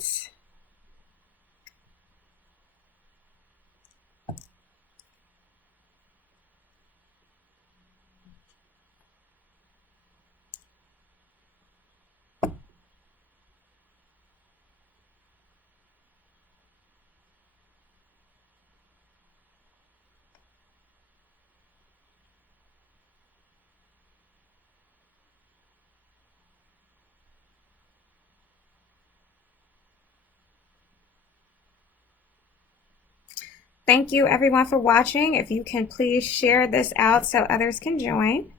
minutes. Thank you everyone for watching. If you can please share this out so others can join.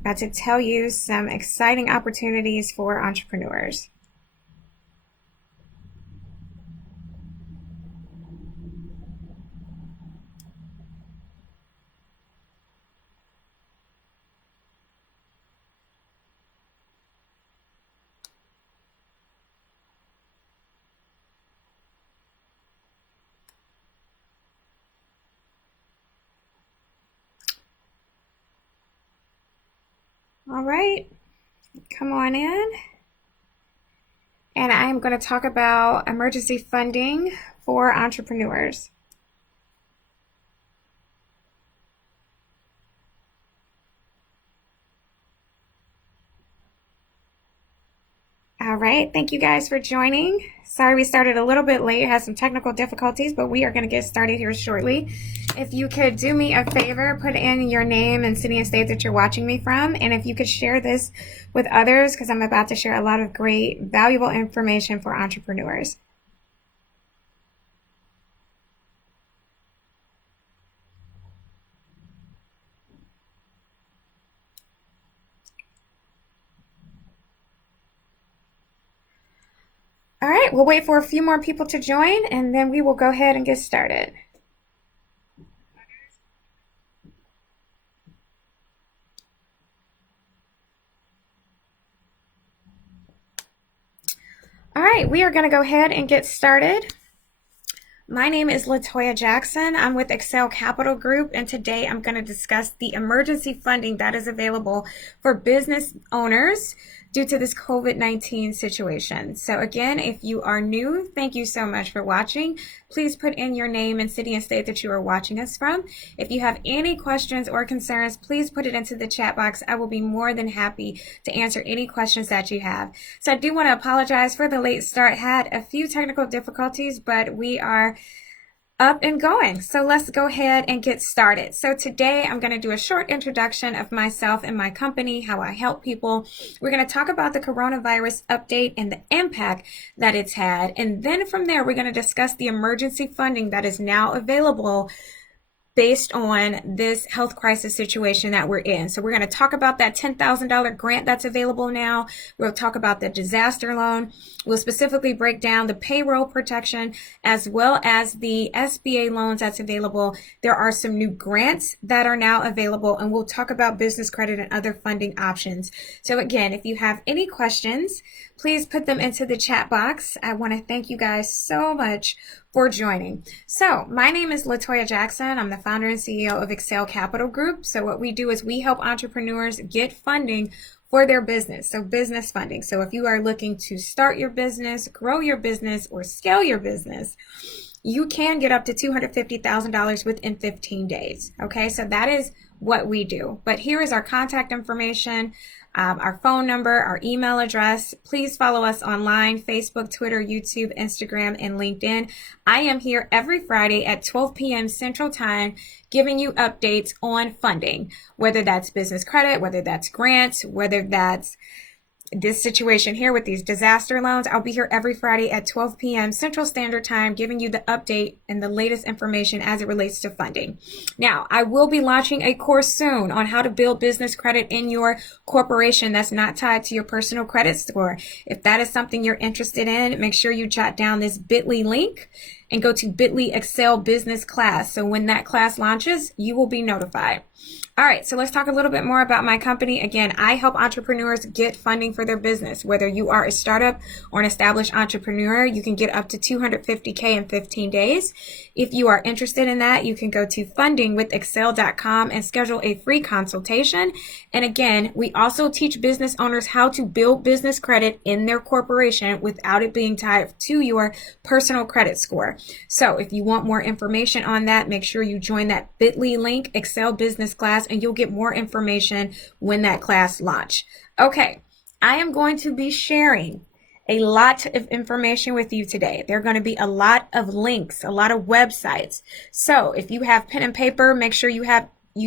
About to tell you some exciting opportunities for entrepreneurs. All right, come on in. And I'm going to talk about emergency funding for entrepreneurs. All right, thank you guys for joining. Sorry we started a little bit late, had some technical difficulties, but we are going to get started here shortly. If you could do me a favor, put in your name and city and state that you're watching me from, and if you could share this with others, because I'm about to share a lot of great, valuable information for entrepreneurs. All right, we'll wait for a few more people to join, and then we will go ahead and get started. All right, we are going to go ahead and get started. My name is Latoya Jackson. I'm with Excel Capital Group, and today I'm going to discuss the emergency funding that is available for business owners due to this COVID-19 situation. So again, if you are new, thank you so much for watching. Please put in your name and city and state that you are watching us from. If you have any questions or concerns, please put it into the chat box. I will be more than happy to answer any questions that you have. So I do want to apologize for the late start. Had a few technical difficulties, but we are up and going. So let's go ahead and get started. So today I'm going to do a short introduction of myself and my company, how I help people. We're going to talk about the coronavirus update and the impact that it's had. And then from there, we're going to discuss the emergency funding that is now available based on this health crisis situation that we're in. So we're going to talk about that $10,000 grant that's available now. We'll talk about the disaster loan. We'll specifically break down the payroll protection as well as the SBA loans that's available. There are some new grants that are now available, and we'll talk about business credit and other funding options. So again, if you have any questions, please put them into the chat box. I want to thank you guys so much for joining. So my name is Latoya Jackson. I'm the founder and CEO of Excel Capital Group. So what we do is we help entrepreneurs get funding for their business. So business funding. So if you are looking to start your business, grow your business, or scale your business, you can get up to $250,000 within 15 days. Okay, so that is what we do. But here is our contact information, our phone number, our email address. Please follow us online, Facebook, Twitter, YouTube, Instagram, and LinkedIn. I am here every Friday at 12 p.m. Central Time, giving you updates on funding, whether that's business credit, whether that's grants, whether that's this situation here with these disaster loans. I'll be here every Friday at 12 p.m. Central Standard Time, giving you the update and the latest information as it relates to funding. Now, I will be launching a course soon on how to build business credit in your corporation that's not tied to your personal credit score. If that is something you're interested in, make sure you jot down this bit.ly link and go to bit.ly Excel business class. So when that class launches, you will be notified. All right, so let's talk a little bit more about my company. Again, I help entrepreneurs get funding for their business. Whether you are a startup or an established entrepreneur, you can get up to $250K in 15 days. If you are interested in that, you can go to fundingwithexcel.com and schedule a free consultation. And again, we also teach business owners how to build business credit in their corporation without it being tied to your personal credit score. So if you want more information on that, make sure you join that bit.ly link, Excel Business Class, and you'll get more information when that class launch. Okay, I am going to be sharing a lot of information with you today. There are going to be a lot of links, a lot of websites. So if you have pen and paper, make sure you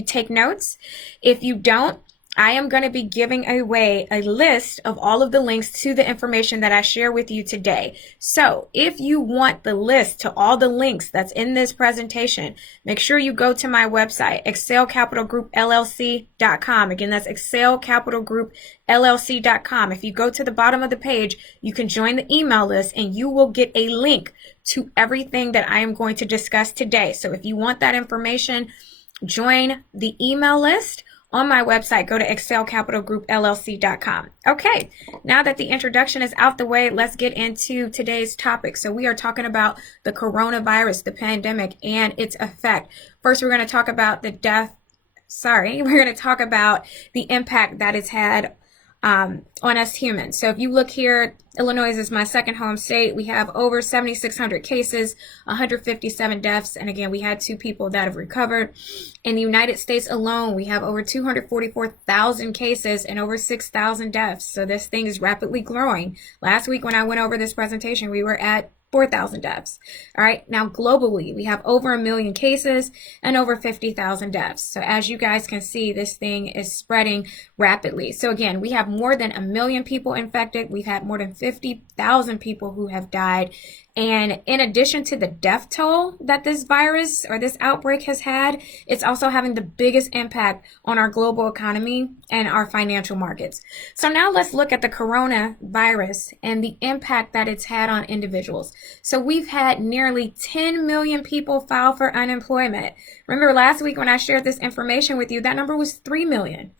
take notes. If you don't, I am going to be giving away a list of all of the links to the information that I share with you today. So if you want the list to all the links that's in this presentation, make sure you go to my website, excelcapitalgroupllc.com. Again, that's excelcapitalgroupllc.com. If you go to the bottom of the page, you can join the email list and you will get a link to everything that I am going to discuss today. So if you want that information, join the email list on my website. Go to excelcapitalgroupllc.com. Okay, now that the introduction is out the way, let's get into today's topic. So we are talking about the coronavirus, the pandemic, and its effect. First, we're going to talk about we're going to talk about the impact that it's had on us humans. So if you look here, Illinois is my second home state. We have over 7,600 cases, 157 deaths. And again, we had 2 people that have recovered. In the United States alone, we have over 244,000 cases and over 6,000 deaths. So this thing is rapidly growing. Last week when I went over this presentation, we were at 4,000 deaths. All right. Now, globally, we have over 1 million cases and over 50,000 deaths. So as you guys can see, this thing is spreading rapidly. So again, we have more than 1 million people infected. We've had more than 50,000 people who have died. And in addition to the death toll that this virus or this outbreak has had, it's also having the biggest impact on our global economy and our financial markets. So now let's look at the coronavirus and the impact that it's had on individuals. So we've had nearly 10 million people file for unemployment. Remember last week when I shared this information with you, that number was 3 million.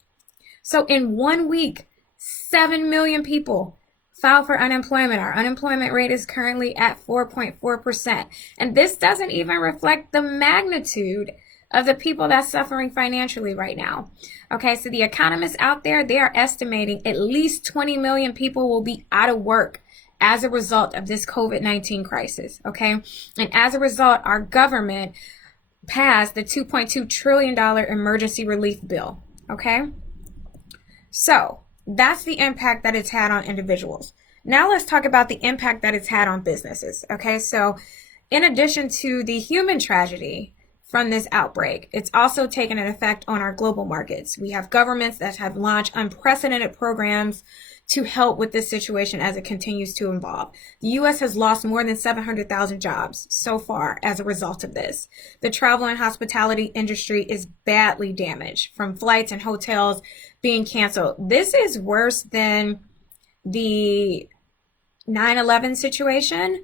So in 1 week, 7 million people file for unemployment. Our unemployment rate is currently at 4.4%. And this doesn't even reflect the magnitude of the people that's suffering financially right now. Okay, so the economists out there, they are estimating at least 20 million people will be out of work as a result of this COVID-19 crisis. Okay, and as a result, our government passed the $2.2 trillion emergency relief bill. Okay, so that's the impact that it's had on individuals. Now let's talk about the impact that it's had on businesses. Okay, so in addition to the human tragedy from this outbreak, it's also taken an effect on our global markets. We have governments that have launched unprecedented programs to help with this situation as it continues to evolve. The U.S. has lost more than 700,000 jobs so far as a result of this. The travel and hospitality industry is badly damaged from flights and hotels being canceled. This is worse than the 9/11 situation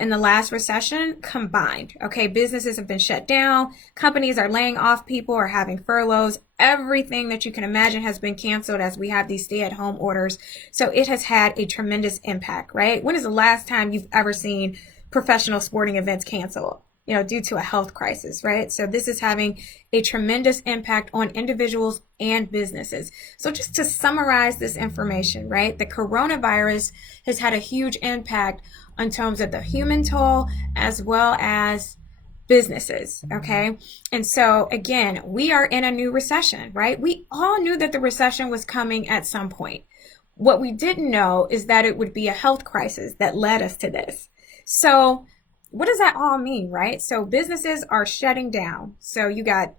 in the last recession combined. Okay, businesses have been shut down. Companies are laying off people or having furloughs. Everything that you can imagine has been canceled as we have these stay-at-home orders. So it has had a tremendous impact, right? When is the last time you've ever seen professional sporting events canceled? Due to a health crisis, right? So this is having a tremendous impact on individuals and businesses. So just to summarize this information, right? The coronavirus has had a huge impact in terms of the human toll as well as businesses, okay? And so again, we are in a new recession, right? We all knew that the recession was coming at some point. What we didn't know is that it would be a health crisis that led us to this. So what does that all mean, right? So businesses are shutting down. So you got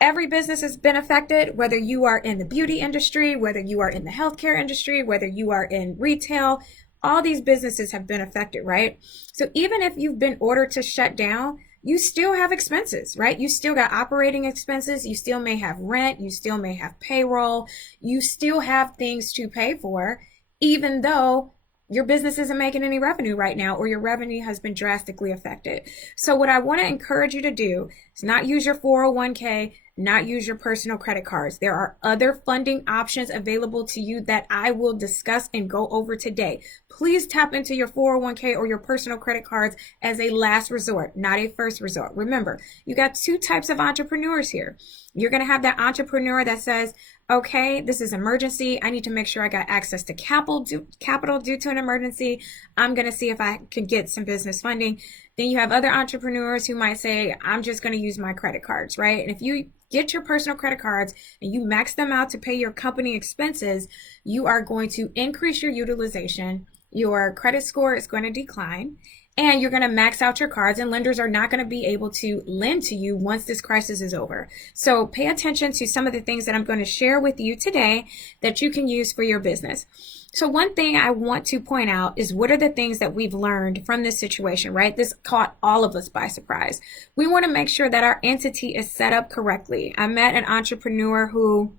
every business has been affected, whether you are in the beauty industry, whether you are in the healthcare industry, whether you are in retail, all these businesses have been affected, right? So even if you've been ordered to shut down, you still have expenses, right? You still got operating expenses. You still may have rent. You still may have payroll. You still have things to pay for, even though your business isn't making any revenue right now, or your revenue has been drastically affected. So what I want to encourage you to do is not use your 401k, not use your personal credit cards. There are other funding options available to you that I will discuss and go over today. Please tap into your 401k or your personal credit cards as a last resort, not a first resort. Remember, you got two types of entrepreneurs here. You're going to have that entrepreneur that says, okay, this is emergency. I need to make sure I got access to capital due to an emergency. I'm going to see if I can get some business funding. Then you have other entrepreneurs who might say, I'm just going to use my credit cards, right? And if you get your personal credit cards and you max them out to pay your company expenses, you are going to increase your utilization. Your credit score is going to decline, and you're going to max out your cards, and lenders are not going to be able to lend to you once this crisis is over. So pay attention to some of the things that I'm going to share with you today that you can use for your business. So one thing I want to point out is, what are the things that we've learned from this situation, right? This caught all of us by surprise. We want to make sure that our entity is set up correctly. I met an entrepreneur who,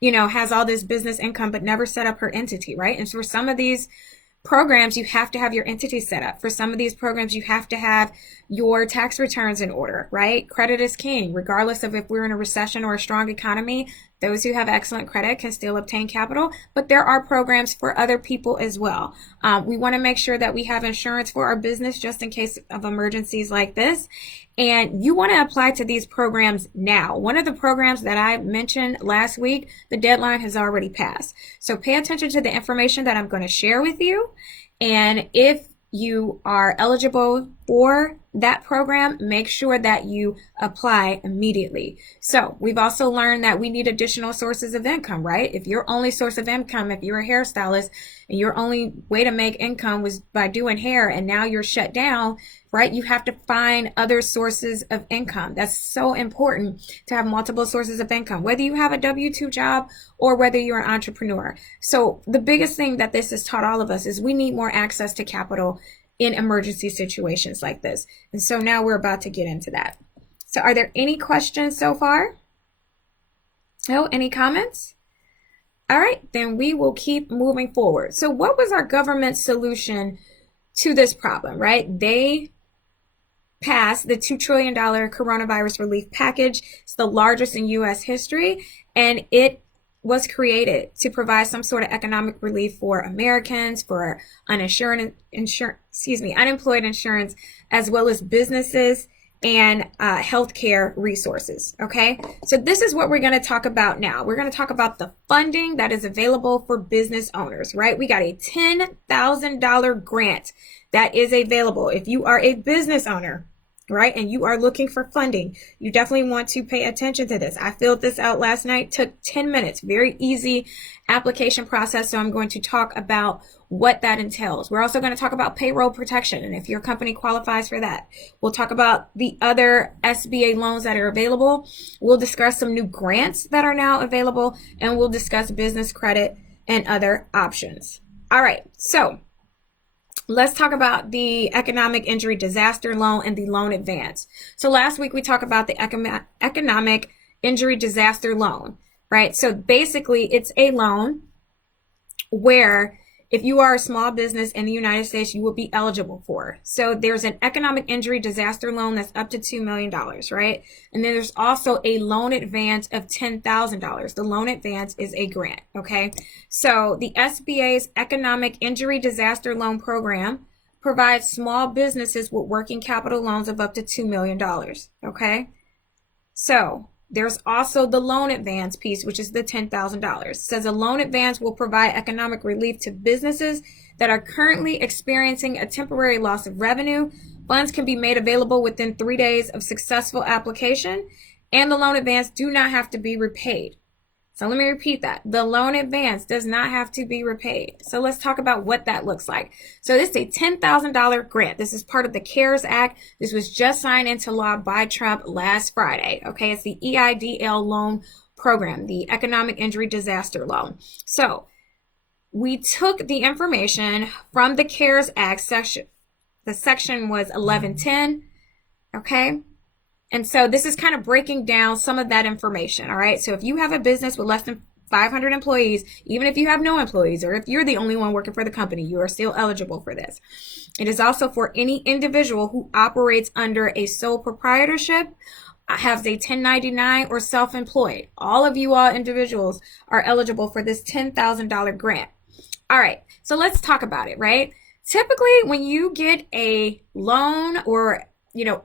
has all this business income, but never set up her entity, right? And for some of these programs, you have to have your entity set up. For some of these programs, you have to have your tax returns in order, right? Credit is king. Regardless of if we're in a recession or a strong economy, those who have excellent credit can still obtain capital, but there are programs for other people as well. We want to make sure that we have insurance for our business just in case of emergencies like this. And you want to apply to these programs now. One of the programs that I mentioned last week, the deadline has already passed. So pay attention to the information that I'm going to share with you. And if you are eligible for that program, make sure that you apply immediately. So we've also learned that we need additional sources of income, right? If your only source of income, if you're a hairstylist and your only way to make income was by doing hair, and now you're shut down, right? You have to find other sources of income. That's so important to have multiple sources of income, whether you have a W-2 job or whether you're an entrepreneur. So the biggest thing that this has taught all of us is we need more access to capital in emergency situations like this. And so now we're about to get into that. So are there any questions so far? No, any comments? All right, then we will keep moving forward. So what was our government solution to this problem, right? They passed the $2 trillion coronavirus relief package. It's the largest in U.S. history, and it was created to provide some sort of economic relief for Americans, for unemployed insurance, as well as businesses and healthcare resources. Okay, so this is what we're going to talk about now. We're going to talk about the funding that is available for business owners, right? We got a $10,000 grant that is available. If you are a business owner, right, and you are looking for funding, you definitely want to pay attention to this. I filled this out last night, took 10 minutes, very easy application process. So I'm going to talk about what that entails. We're also going to talk about payroll protection, and if your company qualifies for that. We'll talk about the other SBA loans that are available. We'll discuss some new grants that are now available, and we'll discuss business credit and other options. All right, so let's talk about the economic injury disaster loan and the loan advance. So last week we talked about the economic injury disaster loan, right? So basically it's a loan where if you are a small business in the United States, you will be eligible for. So there's an economic injury disaster loan that's up to $2 million, right? And then there's also a loan advance of $10,000. The loan advance is a grant, okay? So the SBA's economic injury disaster loan program provides small businesses with working capital loans of up to $2 million, okay? So there's also the loan advance piece, which is the $10,000. It says a loan advance will provide economic relief to businesses that are currently experiencing a temporary loss of revenue. Funds can be made available within 3 days of successful application, and the loan advance do not have to be repaid. So let me repeat that. The loan advance does not have to be repaid. So let's talk about what that looks like. So this is a $10,000 grant. This is part of the CARES Act. This was just signed into law by Trump last Friday. Okay, it's the EIDL loan program, the Economic Injury Disaster Loan. So we took the information from the CARES Act section. The section was 1110. Okay. And so this is kind of breaking down some of that information, all right? So if you have a business with less than 500 employees, even if you have no employees or if you're the only one working for the company, you are still eligible for this. It is also for any individual who operates under a sole proprietorship, has a 1099 or self-employed. All of you all individuals are eligible for this $10,000 grant. All right, so let's talk about it, right? Typically, when you get a loan or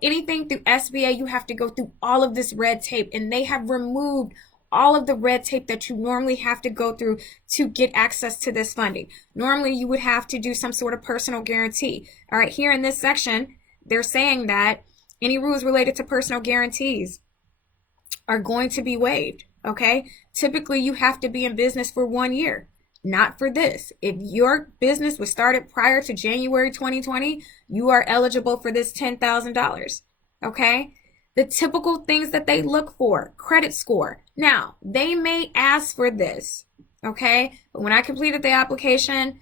anything through SBA, you have to go through all of this red tape, and they have removed all of the red tape that you normally have to go through to get access to this funding. Normally, you would have to do some sort of personal guarantee. All right, here in this section, they're saying that any rules related to personal guarantees are going to be waived, okay? Typically, you have to be in business for 1 year. Not for this. If your business was started prior to January 2020, you are eligible for this $10,000, okay? The typical things that they look for, credit score. Now, they may ask for this, okay? But when I completed the application,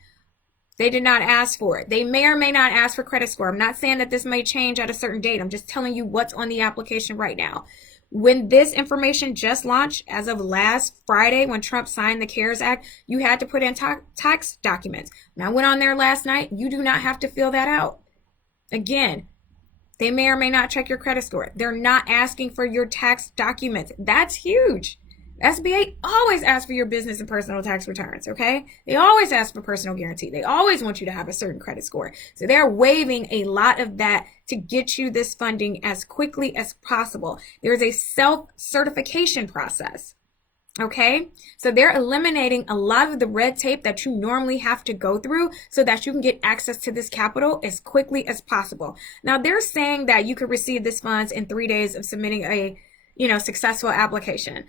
they did not ask for it. They may or may not ask for credit score. I'm not saying that this may change at a certain date. I'm just telling you what's on the application right now. When this information just launched, as of last Friday, when Trump signed the CARES Act, you had to put in tax documents. When I went on there last night, you do not have to fill that out. Again, they may or may not check your credit score. They're not asking for your tax documents. That's huge. SBA always asks for your business and personal tax returns, okay? They always ask for personal guarantee. They always want you to have a certain credit score. So they're waiving a lot of that to get you this funding as quickly as possible. There's a self-certification process, okay? So they're eliminating a lot of the red tape that you normally have to go through so that you can get access to this capital as quickly as possible. Now, they're saying that you could receive this funds in 3 days of submitting a, successful application.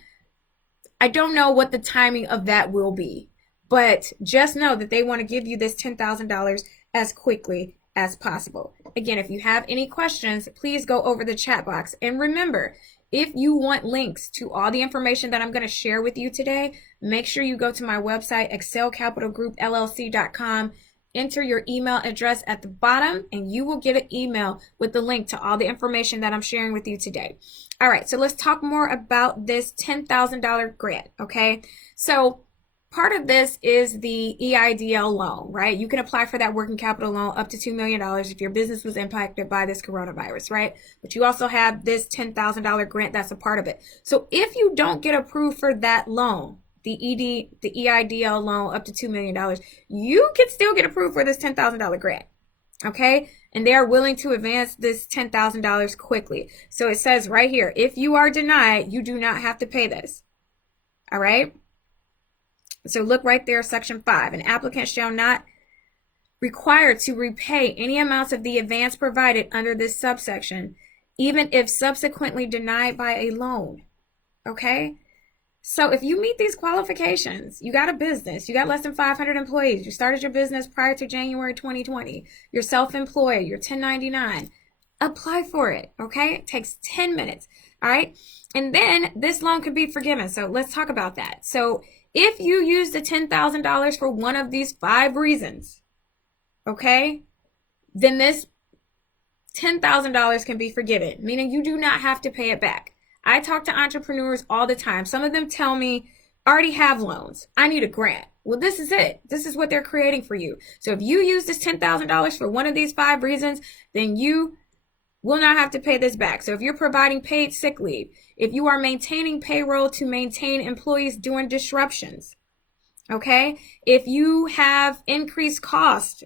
I don't know what the timing of that will be, but just know that they want to give you this $10,000 as quickly as possible. Again, if you have any questions, please go over the chat box. And remember, if you want links to all the information that I'm going to share with you today, make sure you go to my website, excelcapitalgroupllc.com. Enter your email address at the bottom, and you will get an email with the link to all the information that I'm sharing with you today. All right, so let's talk more about this $10,000 grant, okay? So part of this is the EIDL loan, right? You can apply for that working capital loan up to $2 million if your business was impacted by this coronavirus, right? But you also have this $10,000 grant that's a part of it. So if you don't get approved for that loan, the EIDL loan up to $2 million, you can still get approved for this $10,000 grant, okay? And they are willing to advance this $10,000 quickly. So it says right here, if you are denied, you do not have to pay this, all right? So look right there, section 5, an applicant shall not required to repay any amounts of the advance provided under this subsection, even if subsequently denied by a loan, okay? So if you meet these qualifications, you got a business, you got less than 500 employees, you started your business prior to January 2020, you're self-employed, you're 1099, apply for it, okay? It takes 10 minutes, all right? And then this loan can be forgiven. So let's talk about that. So if you use the $10,000 for one of these 5 reasons, okay, then this $10,000 can be forgiven, meaning you do not have to pay it back. I talk to entrepreneurs all the time. Some of them tell me, I already have loans. I need a grant. Well, this is it. This is what they're creating for you. So if you use this $10,000 for one of these 5 reasons, then you will not have to pay this back. So if you're providing paid sick leave, if you are maintaining payroll to maintain employees during disruptions, okay? If you have increased cost,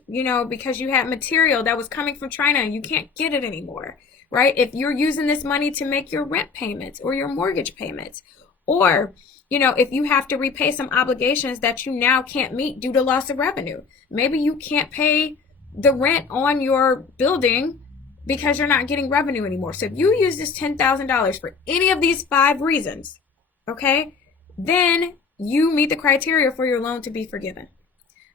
because you had material that was coming from China and you can't get it anymore, right? If you're using this money to make your rent payments or your mortgage payments, or, if you have to repay some obligations that you now can't meet due to loss of revenue. Maybe you can't pay the rent on your building because you're not getting revenue anymore. So if you use this $10,000 for any of these 5 reasons, okay, then you meet the criteria for your loan to be forgiven.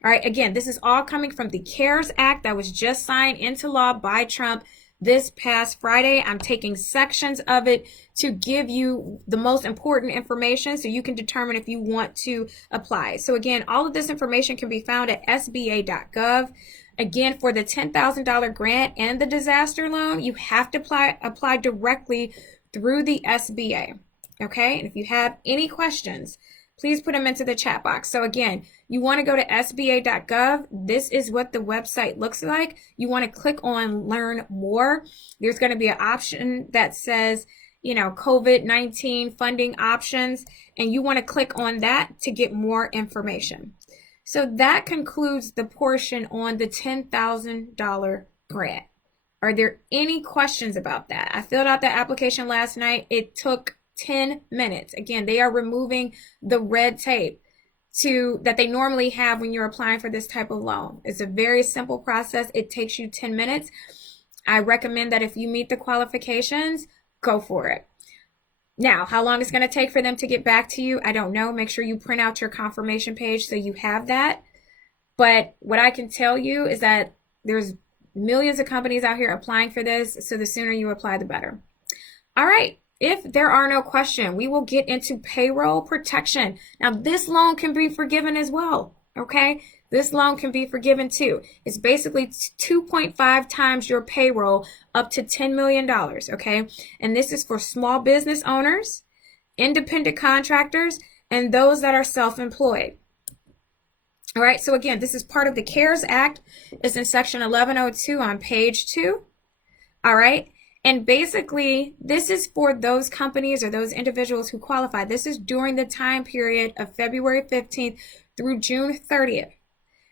All right, again, this is all coming from the CARES Act that was just signed into law by Trump this past Friday. I'm taking sections of it to give you the most important information so you can determine if you want to apply. So again, all of this information can be found at sba.gov. Again, for the $10,000 grant and the disaster loan, you have to apply directly through the SBA. Okay, and if you have any questions, please put them into the chat box. So again, you want to go to sba.gov. This is what the website looks like. You want to click on learn more. There's going to be an option that says, COVID-19 funding options, and you want to click on that to get more information. So that concludes the portion on the $10,000 grant. Are there any questions about that? I filled out the application last night. It took 10 minutes. Again, they are removing the red tape that they normally have when you're applying for this type of loan. It's a very simple process. It takes you 10 minutes. I recommend that if you meet the qualifications, go for it. Now, how long it's going to take for them to get back to you, I don't know. Make sure you print out your confirmation page so you have that. But what I can tell you is that there's millions of companies out here applying for this, so the sooner you apply, the better. All right. If there are no questions, we will get into payroll protection. Now, this loan can be forgiven as well, okay? This loan can be forgiven too. It's basically 2.5 times your payroll up to $10 million, okay? And this is for small business owners, independent contractors, and those that are self-employed. All right, so again, this is part of the CARES Act. It's in section 1102 on page 2. All right, and basically, this is for those companies or those individuals who qualify. This is during the time period of February 15th through June 30th.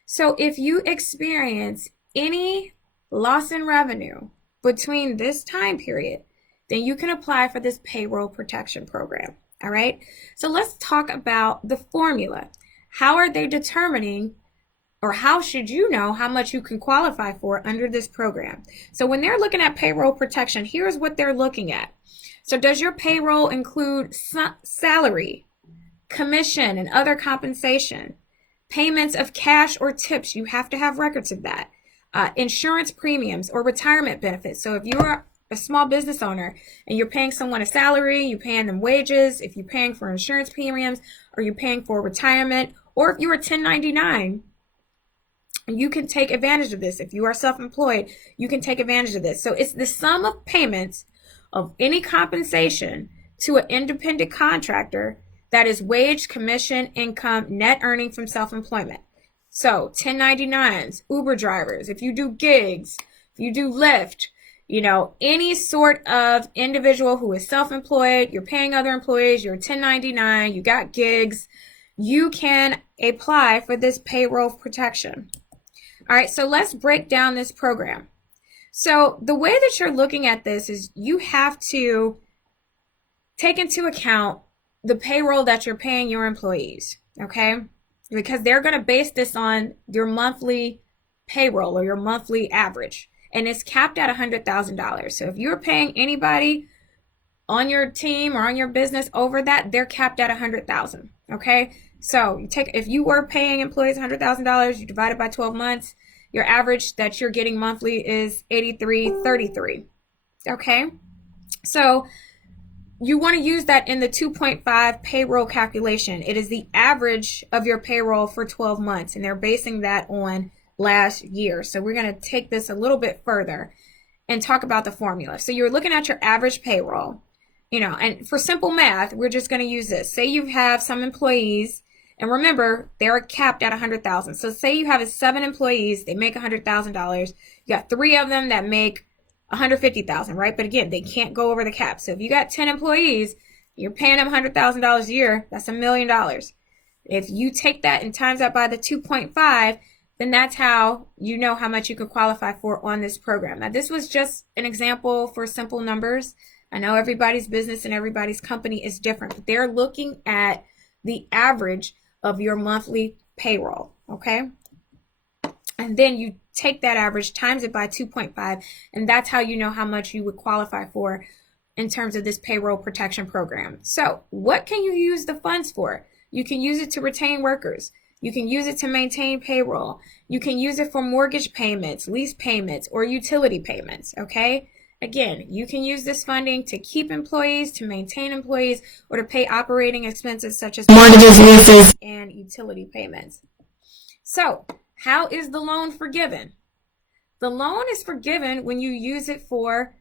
So if you experience any loss in revenue between this time period, then you can apply for this payroll protection program. All right, so let's talk about the formula. How are they determining, or how should you know how much you can qualify for under this program? So when they're looking at payroll protection, here's what they're looking at. So does your payroll include salary, commission, and other compensation? Payments of cash or tips, you have to have records of that. Insurance premiums or retirement benefits. So if you're a small business owner and you're paying someone a salary, you're paying them wages, if you're paying for insurance premiums, or you're paying for retirement, or if you're a 1099, you can take advantage of this. If you are self-employed, you can take advantage of this. So it's the sum of payments of any compensation to an independent contractor that is wage, commission, income, net earning from self-employment. So 1099s, Uber drivers, if you do gigs, if you do Lyft, any sort of individual who is self-employed, you're paying other employees, you're 1099, you got gigs, you can apply for this payroll protection. All right, so let's break down this program. So the way that you're looking at this is you have to take into account the payroll that you're paying your employees, okay? Because they're going to base this on your monthly payroll or your monthly average. And it's capped at $100,000. So if you're paying anybody on your team or on your business over that, they're capped at $100,000. Okay. So if you were paying employees $100,000, you divide it by 12 months, your average that you're getting monthly is $83.33. Okay. So you want to use that in the 2.5 payroll calculation. It is the average of your payroll for 12 months, and they're basing that on last year. So we're going to take this a little bit further and talk about the formula. So you're looking at your average payroll, and for simple math, we're just going to use this. Say you have some employees, and remember, they're capped at $100,000. So say you have 7 employees, they make $100,000. You got 3 of them that make $150,000, right? But again, they can't go over the cap. So if you got 10 employees, you're paying them $100,000 a year, that's $1 million. If you take that and times that by the 2.5, then that's how you know how much you could qualify for on this program. Now, this was just an example for simple numbers. I know everybody's business and everybody's company is different, but they're looking at the average of your monthly payroll, okay? And then you take that average, times it by 2.5, and that's how you know how much you would qualify for in terms of this payroll protection program. So what can you use the funds for? You can use it to retain workers. You can use it to maintain payroll. You can use it for mortgage payments, lease payments, or utility payments, okay? Again, you can use this funding to keep employees, to maintain employees, or to pay operating expenses such as mortgages, leases, and utility payments. So, how is the loan forgiven? The loan is forgiven when you use it for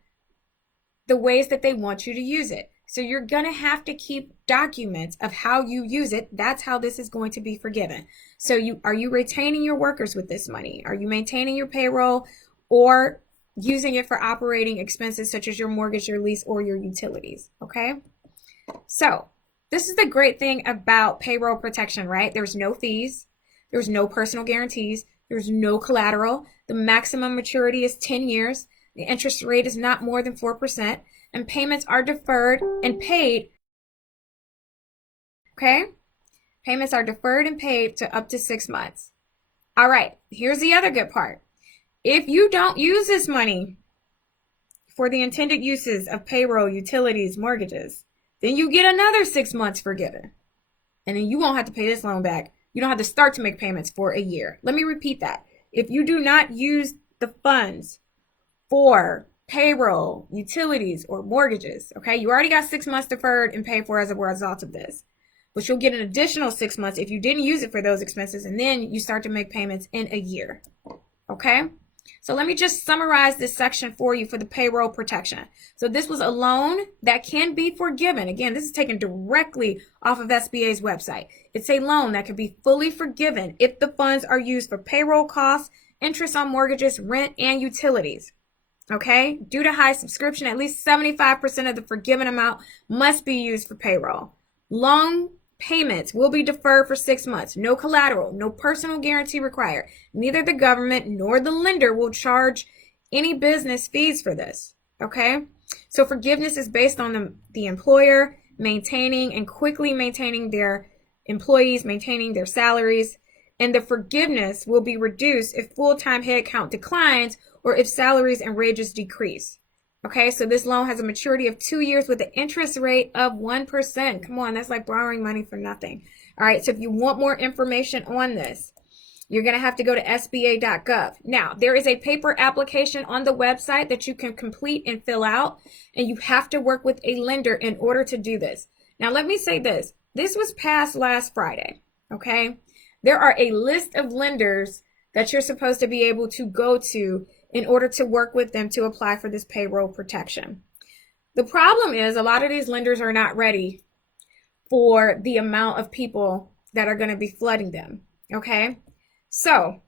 the ways that they want you to use it. So you're going to have to keep documents of how you use it. That's how this is going to be forgiven. So are you retaining your workers with this money? Are you maintaining your payroll or using it for operating expenses such as your mortgage, your lease, or your utilities? Okay. So this is the great thing about payroll protection, right? There's no fees. There's no personal guarantees. There's no collateral. The maximum maturity is 10 years. The interest rate is not more than 4%, and payments are deferred and paid. Okay? Payments are deferred and paid to up to 6 months. All right, here's the other good part. If you don't use this money for the intended uses of payroll, utilities, mortgages, then you get another 6 months forgiven. And then you won't have to pay this loan back. You don't have to start to make payments for a year. Let me repeat that. If you do not use the funds for payroll, utilities, or mortgages, okay, you already got 6 months deferred and paid for as a result of this. But you'll get an additional 6 months if you didn't use it for those expenses, and then you start to make payments in a year. Okay? So let me just summarize this section for you for the payroll protection. So this was a loan that can be forgiven. Again, this is taken directly off of SBA's website. It's a loan that can be fully forgiven if the funds are used for payroll costs, interest on mortgages, rent, and utilities. Okay? Due to high subscription, at least 75% of the forgiven amount must be used for payroll. Loan payments will be deferred for 6 months. No collateral, no personal guarantee required. Neither the government nor the lender will charge any business fees for this. Okay? So forgiveness is based on the employer maintaining and quickly maintaining their employees, maintaining their salaries, and the forgiveness will be reduced if full-time headcount declines or if salaries and wages decrease. Okay, so this loan has a maturity of 2 years with an interest rate of 1%. Come on, that's like borrowing money for nothing. All right, so if you want more information on this, you're going to have to go to SBA.gov. Now, there is a paper application on the website that you can complete and fill out, and you have to work with a lender in order to do this. Now, let me say this. This was passed last Friday, okay? There are a list of lenders that you're supposed to be able to go to in order to work with them to apply for this payroll protection. The problem is a lot of these lenders are not ready for the amount of people that are going to be flooding them, okay? So,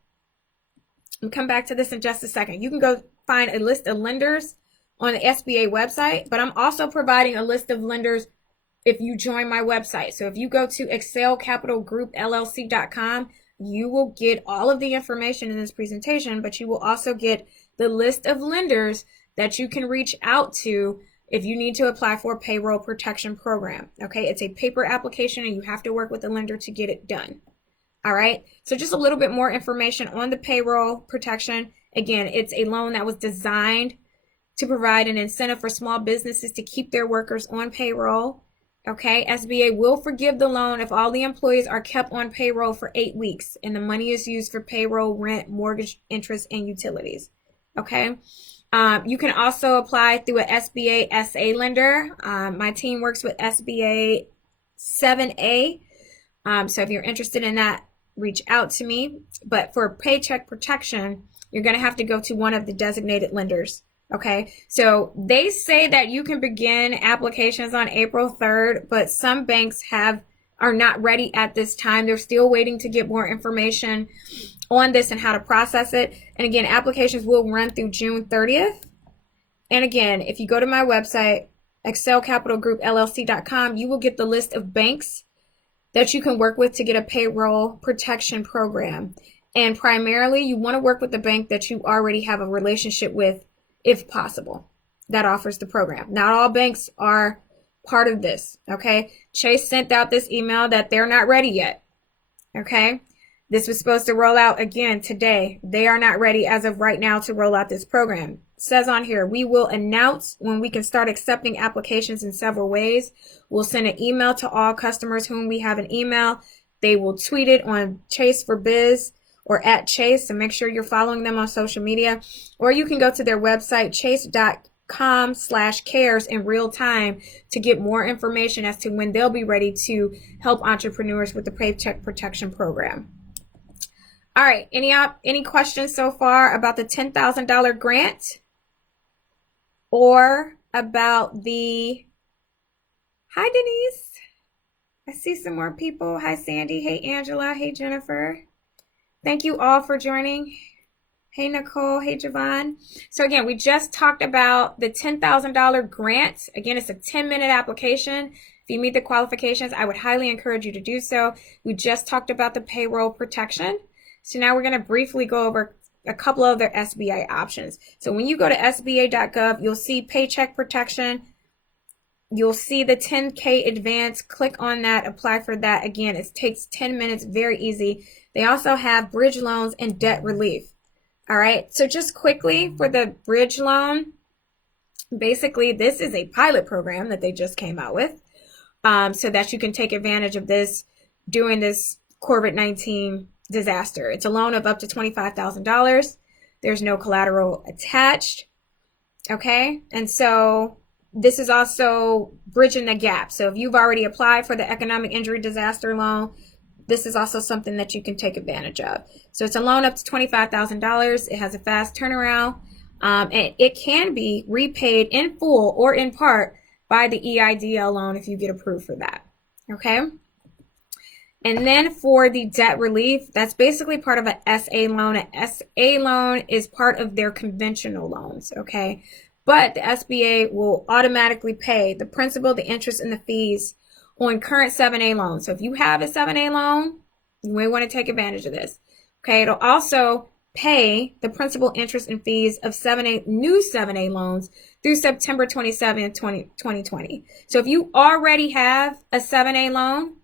we'll come back to this in just a second. You can go find a list of lenders on the SBA website, but I'm also providing a list of lenders if you join my website. So if you go to excelcapitalgroupllc.com, you will get all of the information in this presentation, but you will also get the list of lenders that you can reach out to if you need to apply for a payroll protection program. Okay, it's a paper application and you have to work with the lender to get it done. All right, so just a little bit more information on the payroll protection. Again, it's a loan that was designed to provide an incentive for small businesses to keep their workers on payroll. Okay, SBA will forgive the loan if all the employees are kept on payroll for 8 weeks and the money is used for payroll, rent, mortgage, interest, and utilities. Okay, you can also apply through a SBA SA lender. My team works with SBA 7A. So if you're interested in that, reach out to me. But for paycheck protection, you're going to have to go to one of the designated lenders. Okay, so they say that you can begin applications on April 3rd, but some banks are not ready at this time. They're still waiting to get more information on this and how to process it. And again, applications will run through June 30th. And again, if you go to my website, excelcapitalgroupllc.com, you will get the list of banks that you can work with to get a payroll protection program. And primarily, you want to work with the bank that you already have a relationship with, if possible, that offers the program. Not all banks are part of this, okay? Chase sent out this email that they're not ready yet, okay? This was supposed to roll out again today. They are not ready as of right now to roll out this program. It says on here, we will announce when we can start accepting applications in several ways. We'll send an email to all customers whom we have an email. They will tweet it on Chase for Biz or at Chase, so make sure you're following them on social media. Or you can go to their website, chase.com/cares in real time to get more information as to when they'll be ready to help entrepreneurs with the Paycheck Protection Program. All right, any questions so far about the $10,000 grant or about the Hi, Denise. I see some more people. Hi, Sandy. Hey, Angela. Hey, Jennifer. Thank you all for joining. Hey, Nicole. Hey, Javon. So again, we just talked about the $10,000 grant. Again, it's a 10-minute application. If you meet the qualifications, I would highly encourage you to do so. We just talked about the payroll protection. So now we're going to briefly go over a couple of other SBA options. So when you go to SBA.gov, you'll see paycheck protection. You'll see the 10K advance. Click on that, apply for that. Again, it takes 10 minutes, very easy. They also have bridge loans and debt relief. All right, so just quickly for the bridge loan, basically this is a pilot program that they just came out with so that you can take advantage of this during this COVID-19 disaster. It's a loan of up to $25,000. There's no collateral attached, okay? And so this is also bridging the gap. So if you've already applied for the economic injury disaster loan, this is also something that you can take advantage of. So it's a loan up to $25,000. It has a fast turnaround, and it can be repaid in full or in part by the EIDL loan if you get approved for that, okay? And then for the debt relief, that's basically part of an SA loan. An SA loan is part of their conventional loans, okay? But the SBA will automatically pay the principal, the interest, and the fees on current 7A loans. So if you have a 7A loan, you may want to take advantage of this. Okay, it'll also pay the principal, interest, and fees of new 7A loans through September 27th, 2020. So if you already have a 7A loan,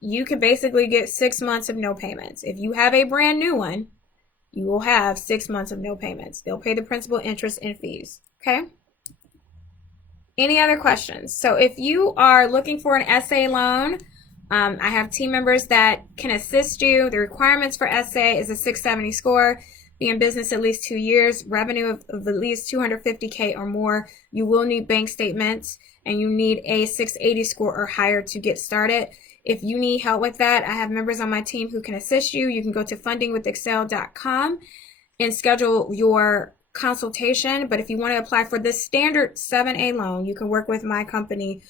you can basically get 6 months of no payments. If you have a brand new one, you will have 6 months of no payments. They'll pay the principal, interest, and fees. Okay? Any other questions? So if you are looking for an SA loan, I have team members that can assist you. The requirements for SA is a 670 score, be in business at least 2 years, revenue of at least $250K or more. You will need bank statements, and you need a 680 score or higher to get started. If you need help with that, I have members on my team who can assist you. You can go to fundingwithexcel.com and schedule your consultation. But if you want to apply for the standard 7A loan, you can work with my company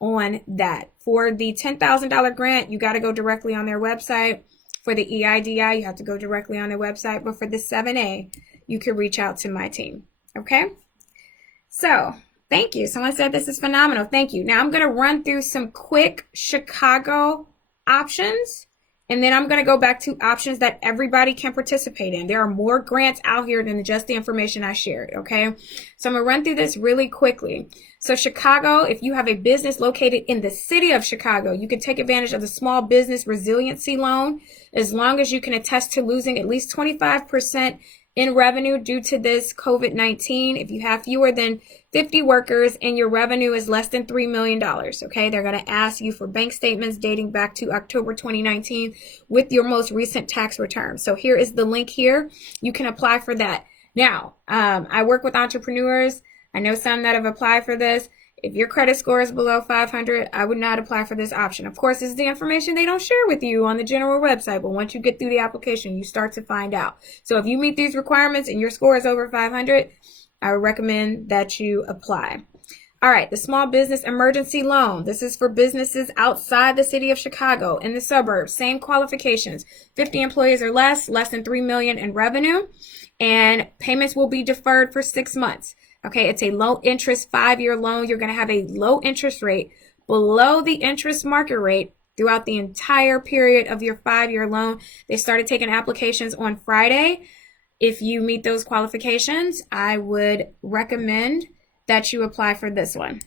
on that. For the $10,000 grant, you got to go directly on their website. For the EIDI, you have to go directly on their website. But for the 7A, you can reach out to my team. Okay? So, thank you. Someone said this is phenomenal. Thank you. Now I'm going to run through some quick Chicago options. And then I'm going to go back to options that everybody can participate in. There are more grants out here than just the information I shared, okay? So I'm going to run through this really quickly. So Chicago, if you have a business located in the city of Chicago, you can take advantage of the Small Business Resiliency Loan as long as you can attest to losing at least 25% in revenue due to this COVID-19. If you have fewer than 50 workers and your revenue is less than $3 million, okay, they're going to ask you for bank statements dating back to October 2019 with your most recent tax return. So here is the link here. You can apply for that. Now, I work with entrepreneurs. I know some that have applied for this. If your credit score is below 500, I would not apply for this option. Of course, this is the information they don't share with you on the general website, but once you get through the application, you start to find out. So if you meet these requirements and your score is over 500, I would recommend that you apply. All right, the Small Business Emergency Loan. This is for businesses outside the city of Chicago, in the suburbs. Same qualifications, 50 employees or less than $3 million in revenue, and payments will be deferred for 6 months. Okay, it's a low interest 5-year loan. You're going to have a low interest rate below the interest market rate throughout the entire period of your 5-year loan. They started taking applications on Friday. If you meet those qualifications, I would recommend that you apply for this one.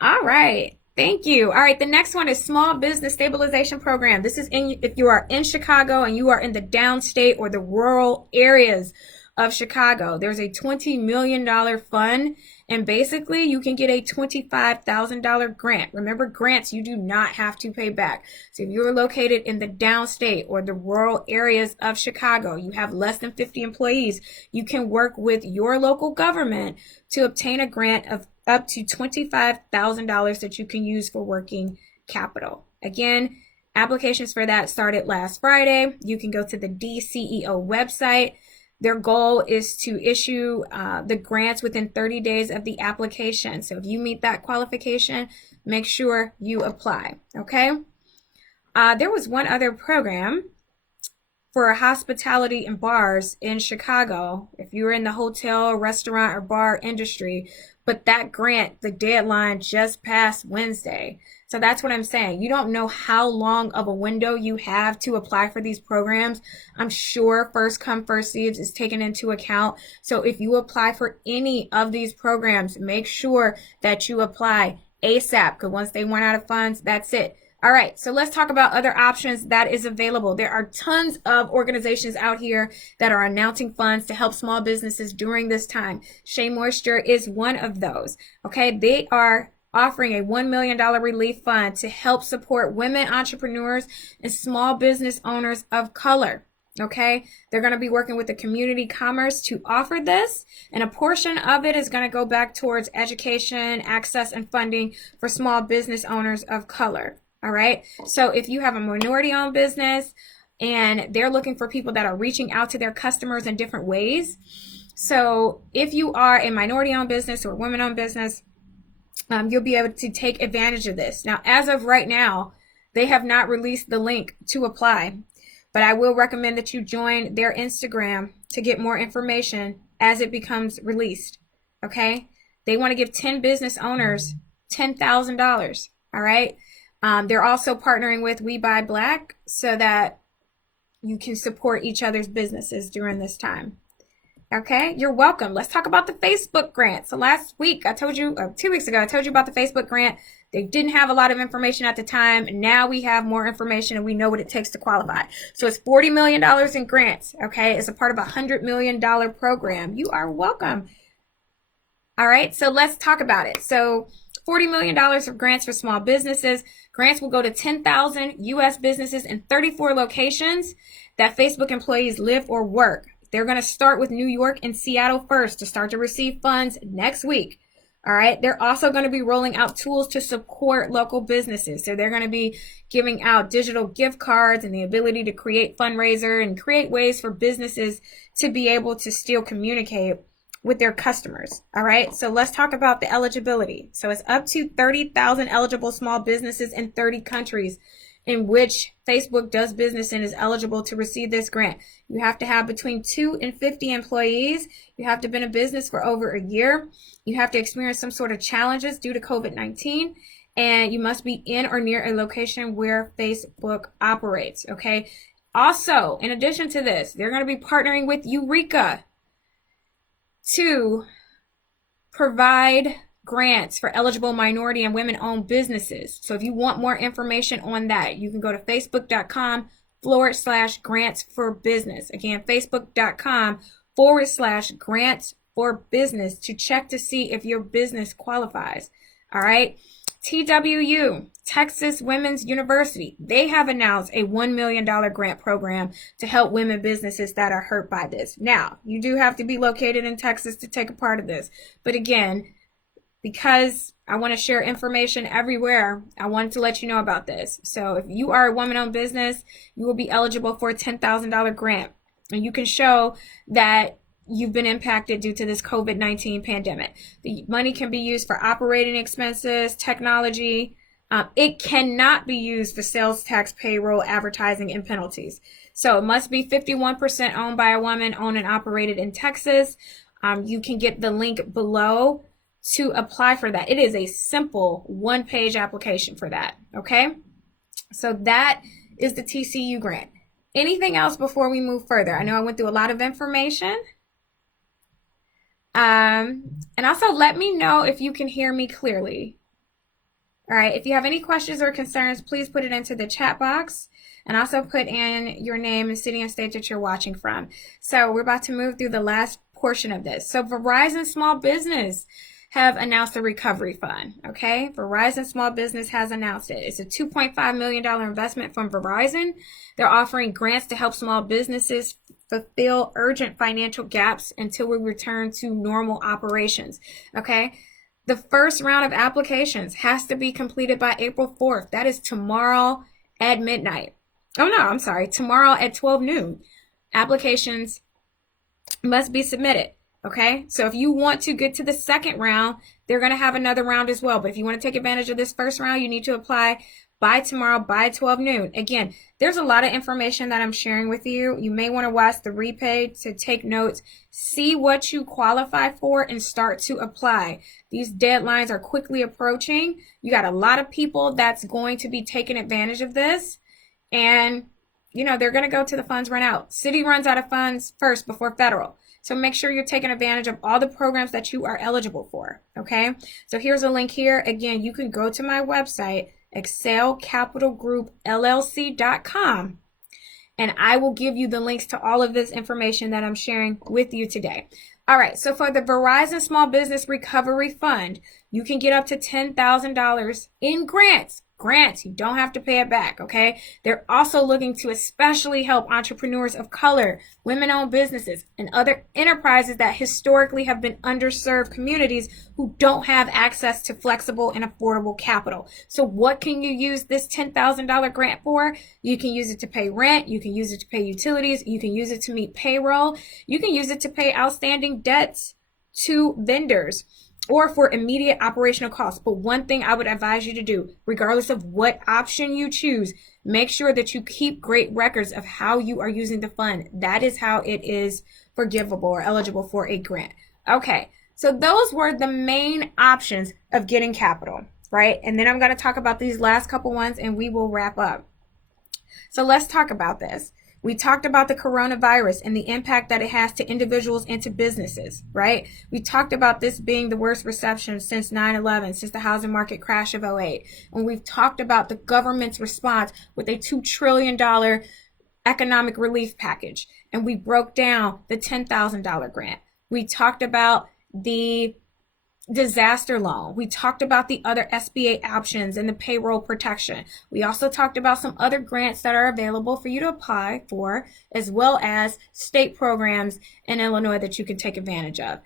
All right. Thank you. All right. The next one is Small Business Stabilization Program. This is if you are in Chicago and you are in the downstate or the rural areas of Chicago. There's a $20 million fund, and basically you can get a $25,000 grant. Remember, grants you do not have to pay back. So if you're located in the downstate or the rural areas of Chicago, you have less than 50 employees, you can work with your local government to obtain a grant of up to $25,000 that you can use for working capital. Again, applications for that started last Friday. You can go to the DCEO website. Their goal is to issue the grants within 30 days of the application. So if you meet that qualification, make sure you apply, okay? There was one other program for hospitality and bars in Chicago, if you were in the hotel, restaurant, or bar industry, but that grant, the deadline just passed Wednesday. So that's what I'm saying. You don't know how long of a window you have to apply for these programs. I'm sure first come, first served is taken into account. So if you apply for any of these programs, make sure that you apply ASAP, because once they run out of funds, that's it. All right, so let's talk about other options that is available. There are tons of organizations out here that are announcing funds to help small businesses during this time. Shea Moisture is one of those, okay? They are offering a $1 million relief fund to help support women entrepreneurs and small business owners of color. Okay, they're going to be working with the community commerce to offer this, and a portion of it is going to go back towards education, access, and funding for small business owners of color. All right, so if you have a minority-owned business and they're looking for people that are reaching out to their customers in different ways, so if you are a minority-owned business or women-owned business, you'll be able to take advantage of this. Now, as of right now, they have not released the link to apply, but I will recommend that you join their Instagram to get more information as it becomes released, okay? They want to give 10 business owners $10,000, all right? They're also partnering with We Buy Black so that you can support each other's businesses during this time. Okay, you're welcome. Let's talk about the Facebook grant. So last week, I told you, 2 weeks ago, I told you about the Facebook grant. They didn't have a lot of information at the time. Now we have more information and we know what it takes to qualify. So it's $40 million in grants, okay? It's a part of a $100 million program. You are welcome. All right, so let's talk about it. So $40 million of grants for small businesses. Grants will go to 10,000 U.S. businesses in 34 locations that Facebook employees live or work. They're going to start with New York and Seattle first to start to receive funds next week. All right. They're also going to be rolling out tools to support local businesses. So they're going to be giving out digital gift cards and the ability to create fundraiser and create ways for businesses to be able to still communicate with their customers. All right. So let's talk about the eligibility. So it's up to 30,000 eligible small businesses in 30 countries in which Facebook does business and is eligible to receive this grant. You have to have between 2 and 50 employees. You have to have been in business for over a year. You have to experience some sort of challenges due to COVID-19. And you must be in or near a location where Facebook operates. Okay. Also, in addition to this, they're going to be partnering with Eureka to provide grants for eligible minority and women-owned businesses. So if you want more information on that, you can go to facebook.com/grants for business. Again, facebook.com/grants for business to check to see if your business qualifies. All right. TWU, Texas Women's University, they have announced a $1 million grant program to help women businesses that are hurt by this. Now, you do have to be located in Texas to take a part of this. But again, because I want to share information everywhere, I wanted to let you know about this. So if you are a woman-owned business, you will be eligible for a $10,000 grant. And you can show that you've been impacted due to this COVID-19 pandemic. The money can be used for operating expenses, technology. It cannot be used for sales tax, payroll, advertising, and penalties. So it must be 51% owned by a woman, owned and operated in Texas. You can get the link below to apply for that. It is a simple one-page application for that, okay? So that is the TCU grant. Anything else before we move further? I know I went through a lot of information. And also let me know if you can hear me clearly. All right, if you have any questions or concerns, please put it into the chat box, and also put in your name and city and state that you're watching from. So we're about to move through the last portion of this. So Verizon Small Business have announced a recovery fund, okay? Verizon Small Business has announced it. It's a $2.5 million investment from Verizon. They're offering grants to help small businesses fulfill urgent financial gaps until we return to normal operations, okay? The first round of applications has to be completed by April 4th. That is tomorrow at midnight. Oh, no, I'm sorry. Tomorrow at 12 noon. Applications must be submitted. Okay, so if you want to get to the second round, they're going to have another round as well. But if you want to take advantage of this first round, you need to apply by tomorrow by 12 noon. Again, there's a lot of information that I'm sharing with you. You may want to watch the replay to take notes, see what you qualify for, and start to apply. These deadlines are quickly approaching. You got a lot of people that's going to be taking advantage of this. And, you know, they're going to go to the funds run out. City runs out of funds first before federal. So make sure you're taking advantage of all the programs that you are eligible for, okay? So here's a link here. Again, you can go to my website, excelcapitalgroupllc.com, and I will give you the links to all of this information that I'm sharing with you today. All right, so for the Verizon Small Business Recovery Fund, you can get up to $10,000 in grants. Grants, you don't have to pay it back, okay? They're also looking to especially help entrepreneurs of color, women-owned businesses, and other enterprises that historically have been underserved communities who don't have access to flexible and affordable capital. So what can you use this $10,000 grant for? You can use it to pay rent, you can use it to pay utilities, you can use it to meet payroll, you can use it to pay outstanding debts to vendors, or for immediate operational costs. But one thing I would advise you to do, regardless of what option you choose, make sure that you keep great records of how you are using the fund. That is how it is forgivable or eligible for a grant. Okay, so those were the main options of getting capital, right? And then I'm going to talk about these last couple ones and we will wrap up. So let's talk about this. We talked about the coronavirus and the impact that it has to individuals and to businesses, right? We talked about this being the worst recession since 9/11, since the housing market crash of '08. And we've talked about the government's response with a $2 trillion economic relief package. And we broke down the $10,000 grant. We talked about the disaster loan. We talked about the other SBA options and the payroll protection. We also talked about some other grants that are available for you to apply for, as well as state programs in Illinois that you can take advantage of.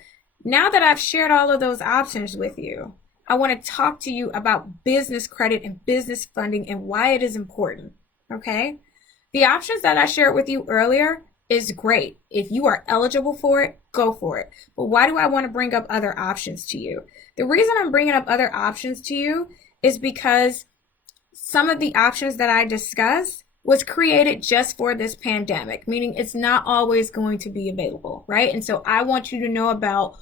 Now that I've shared all of those options with you, I want to talk to you about business credit and business funding and why it is important, okay? The options that I shared with you earlier is great. If you are eligible for it, go for it. But why do I want to bring up other options to you? The reason I'm bringing up other options to you is because some of the options that I discussed was created just for this pandemic, meaning it's not always going to be available, right? And so I want you to know about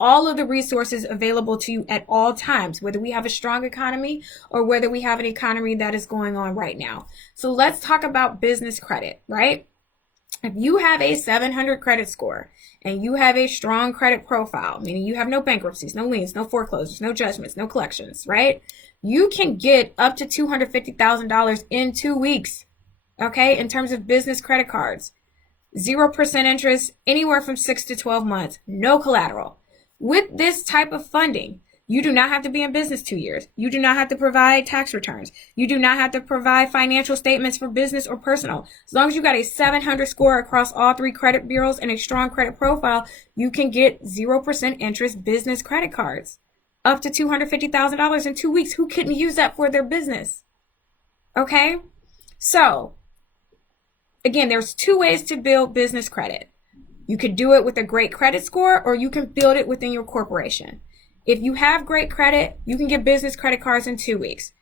all of the resources available to you at all times, whether we have a strong economy or whether we have an economy that is going on right now. So let's talk about business credit, right? If you have a 700 credit score and you have a strong credit profile, meaning you have no bankruptcies, no liens, no foreclosures, no judgments, no collections, right? You can get up to $250,000 in 2 weeks, okay, in terms of business credit cards. 0% interest, anywhere from 6 to 12 months, no collateral. With this type of funding, you do not have to be in business 2 years. You do not have to provide tax returns. You do not have to provide financial statements for business or personal. As long as you got a 700 score across all 3 credit bureaus and a strong credit profile, you can get 0% interest business credit cards. Up to $250,000 in 2 weeks. Who couldn't use that for their business? Okay? So, again, there's 2 ways to build business credit. You could do it with a great credit score, or you can build it within your corporation. If you have great credit, you can get business credit cards in 2 weeks.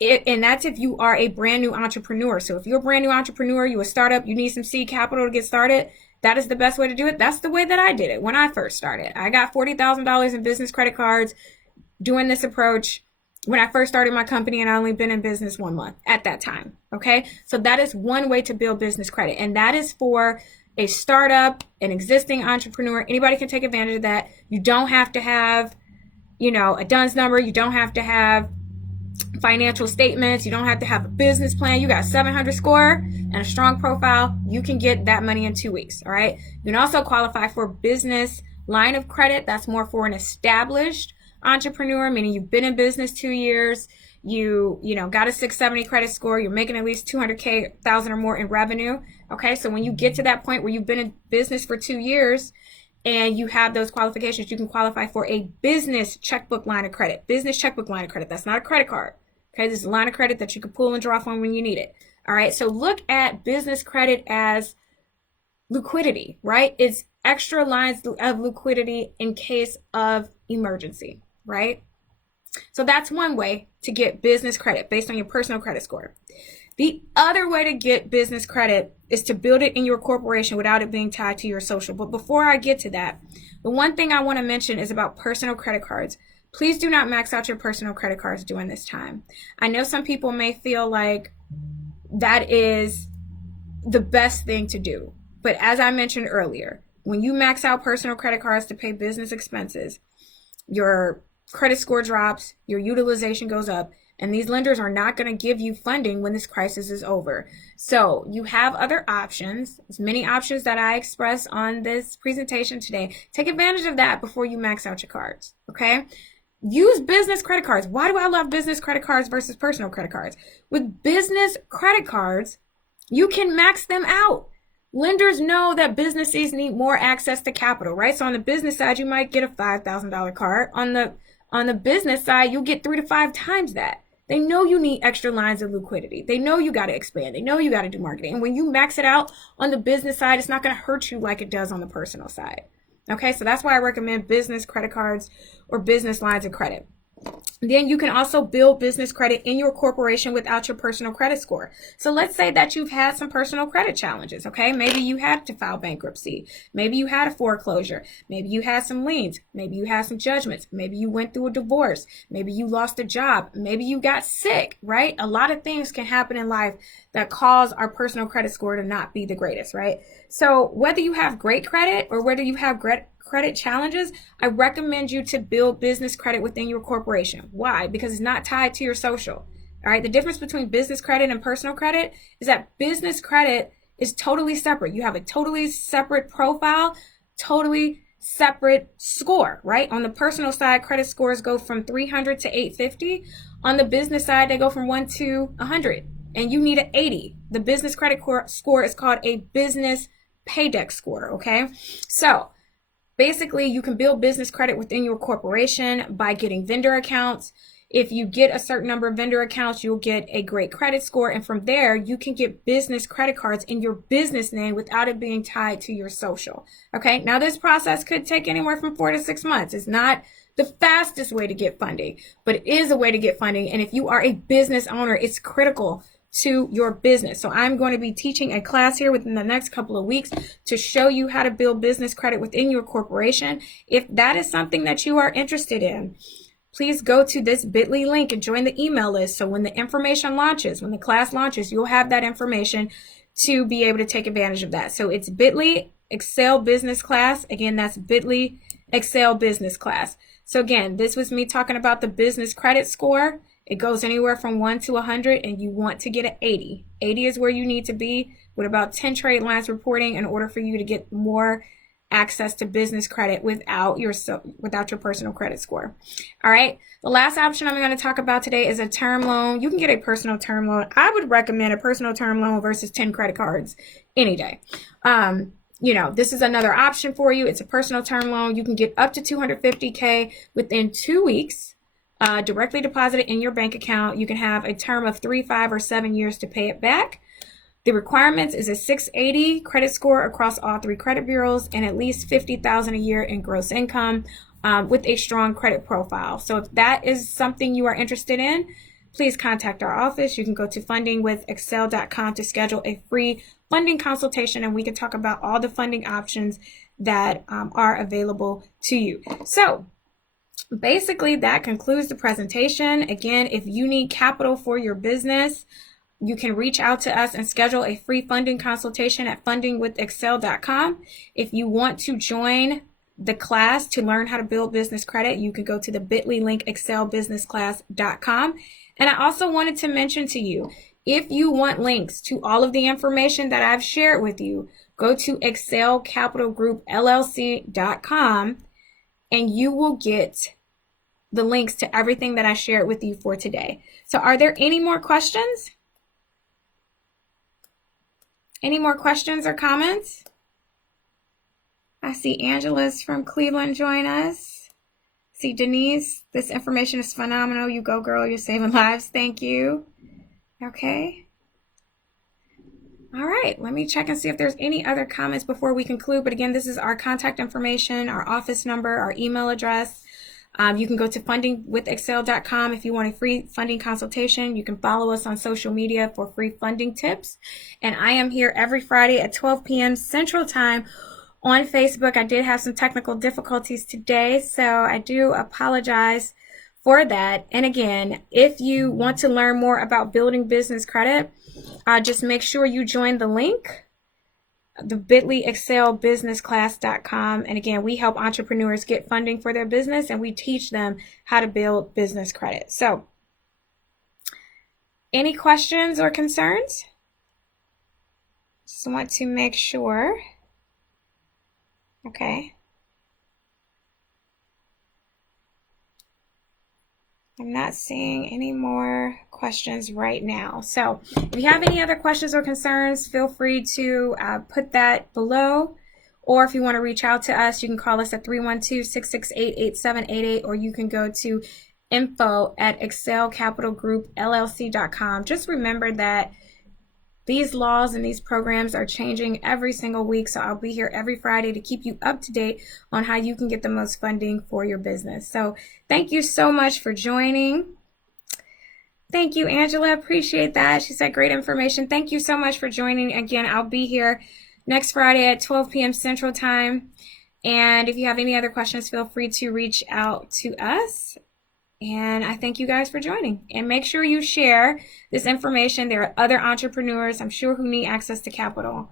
And that's if you are a brand new entrepreneur. So if you're a brand new entrepreneur, you're a startup, you need some seed capital to get started, that is the best way to do it. That's the way that I did it when I first started. I got $40,000 in business credit cards doing this approach when I first started my company, and I only been in business 1 month at that time. Okay, so that is one way to build business credit, and that is for a startup, an existing entrepreneur. Anybody can take advantage of that. You don't have to have, you know, a DUNS number. You don't have to have financial statements. You don't have to have a business plan. You got a 700 score and a strong profile. You can get that money in 2 weeks. All right. You can also qualify for business line of credit. That's more for an established entrepreneur, meaning you've been in business 2 years. You know, got a 670 credit score. You're making at least 200,000 or more in revenue. Okay. So when you get to that point where you've been in business for 2 years, and you have those qualifications, you can qualify for a business checkbook line of credit. Business checkbook line of credit. That's not a credit card. Okay, this is a line of credit that you can pull and draw from when you need it. All right, so look at business credit as liquidity, right? It's extra lines of liquidity in case of emergency, right? So that's one way to get business credit based on your personal credit score. The other way to get business credit is to build it in your corporation without it being tied to your social. But before I get to that, the one thing I want to mention is about personal credit cards. Please do not max out your personal credit cards during this time. I know some people may feel like that is the best thing to do. But as I mentioned earlier, when you max out personal credit cards to pay business expenses, your credit score drops, your utilization goes up, and these lenders are not going to give you funding when this crisis is over. So you have other options, as many options that I express on this presentation today. Take advantage of that before you max out your cards, okay? Use business credit cards. Why do I love business credit cards versus personal credit cards? With business credit cards, you can max them out. Lenders know that businesses need more access to capital, right? So on the business side, you might get a $5,000 card. On the business side, you'll get 3 to 5 times that. They know you need extra lines of liquidity. They know you got to expand. They know you got to do marketing. And when you max it out on the business side, it's not going to hurt you like it does on the personal side. Okay, so that's why I recommend business credit cards or business lines of credit. Then you can also build business credit in your corporation without your personal credit score. So let's say that you've had some personal credit challenges, okay? Maybe you had to file bankruptcy. Maybe you had a foreclosure. Maybe you had some liens. Maybe you had some judgments. Maybe you went through a divorce. Maybe you lost a job. Maybe you got sick, right? A lot of things can happen in life that cause our personal credit score to not be the greatest, right? So whether you have great credit or whether you have credit challenges, I recommend you to build business credit within your corporation. Why? Because it's not tied to your social. All right. The difference between business credit and personal credit is that business credit is totally separate. You have a totally separate profile, totally separate score, right? On the personal side, credit scores go from 300 to 850. On the business side, they go from 1 to 100, and you need an 80. The business credit score is called a business paydex score. Okay. So basically, you can build business credit within your corporation by getting vendor accounts. If you get a certain number of vendor accounts, you'll get a great credit score. And from there, you can get business credit cards in your business name without it being tied to your social. Okay, now this process could take anywhere from 4 to 6 months. It's not the fastest way to get funding, but it is a way to get funding. And if you are a business owner, it's critical to your business. So I'm going to be teaching a class here within the next couple of weeks to show you how to build business credit within your corporation. If that is something that you are interested in, please go to this bit.ly link and join the email list. So when the information launches, when the class launches, you'll have that information to be able to take advantage of that. So it's bit.ly Excel Business Class. Again, that's bit.ly Excel Business Class. So again, this was me talking about the business credit score. It goes anywhere from 1 to 100, and you want to get an 80. 80 is where you need to be with about 10 trade lines reporting in order for you to get more access to business credit without your personal credit score. All right. The last option I'm going to talk about today is a term loan. You can get a personal term loan. I would recommend a personal term loan versus 10 credit cards any day. This is another option for you. It's a personal term loan. You can get up to $250K within 2 weeks. Directly deposited in your bank account. You can have a term of 3, 5, or 7 years to pay it back. The requirements is a 680 credit score across all 3 credit bureaus and at least $50,000 a year in gross income with a strong credit profile. So if that is something you are interested in, please contact our office. You can go to fundingwithexcel.com to schedule a free funding consultation, and we can talk about all the funding options that are available to you. So basically, that concludes the presentation. Again, if you need capital for your business, you can reach out to us and schedule a free funding consultation at fundingwithexcel.com. If you want to join the class to learn how to build business credit, you can go to the bit.ly link excelbusinessclass.com. And I also wanted to mention to you, if you want links to all of the information that I've shared with you, go to excelcapitalgroupllc.com and you will get the links to everything that I shared with you for today. So are there any more questions? Any more questions or comments? I see Angela's from Cleveland join us. See Denise, this information is phenomenal. You go, girl, you're saving lives. Thank you. Okay. All right, let me check and see if there's any other comments before we conclude. But again, this is our contact information, our office number, our email address. You can go to fundingwithexcel.com if you want a free funding consultation. You can follow us on social media for free funding tips. And I am here every Friday at 12 p.m. Central Time on Facebook. I did have some technical difficulties today, so I do apologize for that. And again, if you want to learn more about building business credit, just make sure you join the link, the bit.ly.excelbusinessclass.com. And again, we help entrepreneurs get funding for their business, and we teach them how to build business credit. So any questions or concerns? Just want to make sure. Okay. I'm not seeing any more questions right now. So if you have any other questions or concerns, feel free to put that below. Or if you want to reach out to us, you can call us at 312-668-8788, or you can go to info@excelcapitalgroupllc.com. Just remember that these laws and these programs are changing every single week, so I'll be here every Friday to keep you up to date on how you can get the most funding for your business. So thank you so much for joining. Thank you, Angela. Appreciate that. She said great information. Thank you so much for joining. Again, I'll be here next Friday at 12 p.m. Central Time. And if you have any other questions, feel free to reach out to us. And I thank you guys for joining. And make sure you share this information. There are other entrepreneurs, I'm sure, who need access to capital.